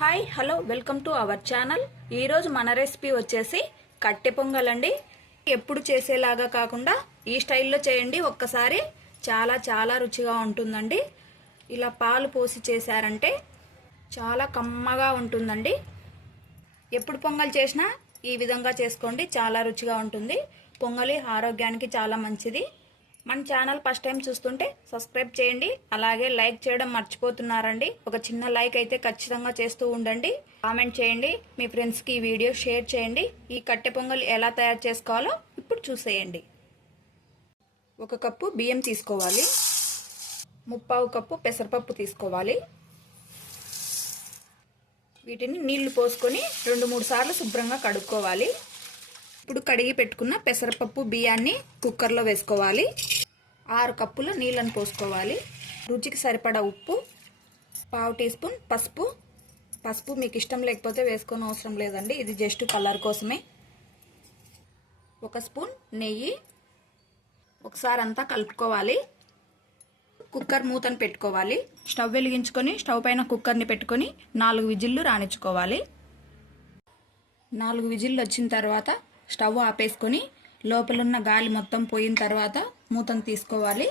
Hi hello welcome to our channel ఈరోజు మన recipe వచ్చేసి కట్టె పొంగల్ అండి ఎప్పుడు చేసేలాగా కాకుండా ఈ స్టైల్లో చేయండి. ఒక్కసారి చాలా చాలా రుచిగా ఉంటుందండి. ఇలా పాలు పోసి చేశారంటే చాలా కమ్మగా ఉంటుందండి. ఎప్పుడు పొంగల్ చేసినా ఈ విధంగా చేసుకోండి. చాలా రుచిగా ఉంటుంది. పొంగలి ఆరోగ్యానికి చాలా మంచిది. మన ఛానల్ ఫస్ట్ టైం చూస్తుంటే సబ్స్క్రైబ్ చేయండి. అలాగే లైక్ చేయడం మర్చిపోతున్నారండి. ఒక చిన్న లైక్ అయితే ఖచ్చితంగా చేస్తూ ఉండండి. కామెంట్ చేయండి. మీ ఫ్రెండ్స్కి ఈ వీడియో షేర్ చేయండి. ఈ కట్టె పొంగల్ ఎలా తయారు చేసుకోవాలో ఇప్పుడు చూసేయండి. ఒక కప్పు బియ్యం తీసుకోవాలి. ముప్పావు కప్పు పెసరపప్పు తీసుకోవాలి. వీటిని నీళ్ళు పోసుకొని రెండు మూడు సార్లు శుభ్రంగా కడుక్కోవాలి. ఇప్పుడు కడిగి పెట్టుకున్న పెసరపప్పు బియ్యాన్ని కుక్కర్లో వేసుకోవాలి. ఆరు కప్పులు నీళ్ళను పోసుకోవాలి. రుచికి సరిపడా ఉప్పు పావు టీ స్పూన్ పసుపు. పసుపు మీకు ఇష్టం లేకపోతే వేసుకొని అవసరం లేదండి. ఇది జస్ట్ కలర్ కోసమే. ఒక స్పూన్ నెయ్యి. ఒకసారి అంతా కలుపుకోవాలి. కుక్కర్ మూతను పెట్టుకోవాలి. స్టవ్ వెలిగించుకొని స్టవ్ పైన కుక్కర్ని పెట్టుకొని నాలుగు విజిల్లు రాణించుకోవాలి. నాలుగు విజిల్లు వచ్చిన తర్వాత స్టవ్ ఆపేసుకొని లోపలున్న గాలి మొత్తం పోయిన తర్వాత మూతను తీసుకోవాలి.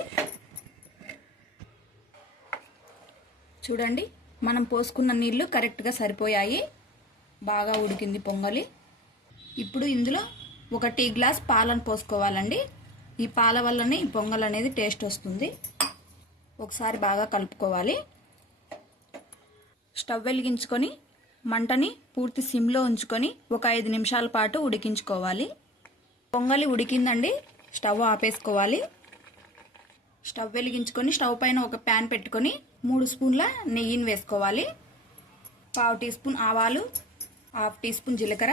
చూడండి మనం పోసుకున్న నీళ్ళు కరెక్ట్గా సరిపోయాయి. బాగా ఉడికింది పొంగలి. ఇప్పుడు ఇందులో ఒక టీ గ్లాస్ పాలను పోసుకోవాలండి. ఈ పాల వల్లనే ఈ పొంగల్ అనేది టేస్ట్ వస్తుంది. ఒకసారి బాగా కలుపుకోవాలి. స్టవ్ వెలిగించుకొని మంటని పూర్తి సిమ్లో ఉంచుకొని ఒక ఐదు నిమిషాల పాటు ఉడికించుకోవాలి. పొంగలి ఉడికిందండి. స్టవ్ ఆపేసుకోవాలి. స్టవ్ వెలిగించుకొని స్టవ్ పైన ఒక ప్యాన్ పెట్టుకొని మూడు స్పూన్ల నెయ్యిని వేసుకోవాలి. పావు టీ స్పూన్ ఆవాలు హాఫ్ టీ స్పూన్ జీలకర్ర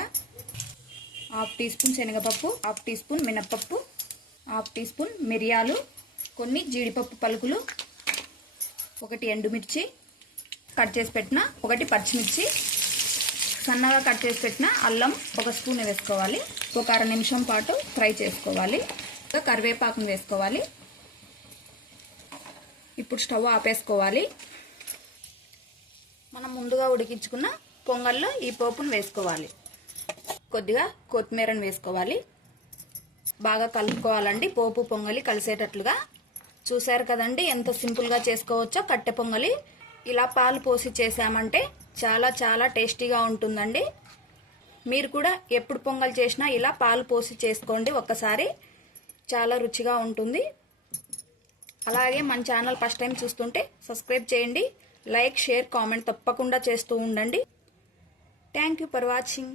హాఫ్ టీ స్పూన్ శనగపప్పు హాఫ్ టీ స్పూన్ మినప్పప్పు హాఫ్ టీ స్పూన్ మిరియాలు కొన్ని జీడిపప్పు పలుకులు ఒకటి ఎండుమిర్చి కట్ చేసి పెట్టిన ఒకటి పచ్చిమిర్చి సన్నగా కట్ చేసి పెట్టిన అల్లం ఒక స్పూన్ వేసుకోవాలి. ఒక అర నిమిషం పాటు ఫ్రై చేసుకోవాలి. ఇంకా కరివేపాకును వేసుకోవాలి. ఇప్పుడు స్టవ్ ఆపేసుకోవాలి. మనం ముందుగా ఉడికించుకున్న పొంగల్లో ఈ పోపును వేసుకోవాలి. కొద్దిగా కొత్తిమీరను వేసుకోవాలి. బాగా కలుపుకోవాలండి. పోపు పొంగలి కలిసేటట్లుగా. చూశారు కదండి ఎంత సింపుల్గా చేసుకోవచ్చో కట్టె పొంగలి. ఇలా పాలు పోసి చేసామంటే చాలా చాలా టేస్టీగా ఉంటుందండి. మీరు కూడా ఎప్పుడు పొంగల్ చేసినా ఇలా పాలు పోసి చేసుకోండి ఒక్కసారి. చాలా రుచిగా ఉంటుంది. అలాగే మన ఛానల్ ఫస్ట్ టైం చూస్తుంటే సబ్స్క్రైబ్ చేయండి. లైక్ షేర్ కామెంట్ తప్పకుండా చేస్తూ ఉండండి. Thank you for watching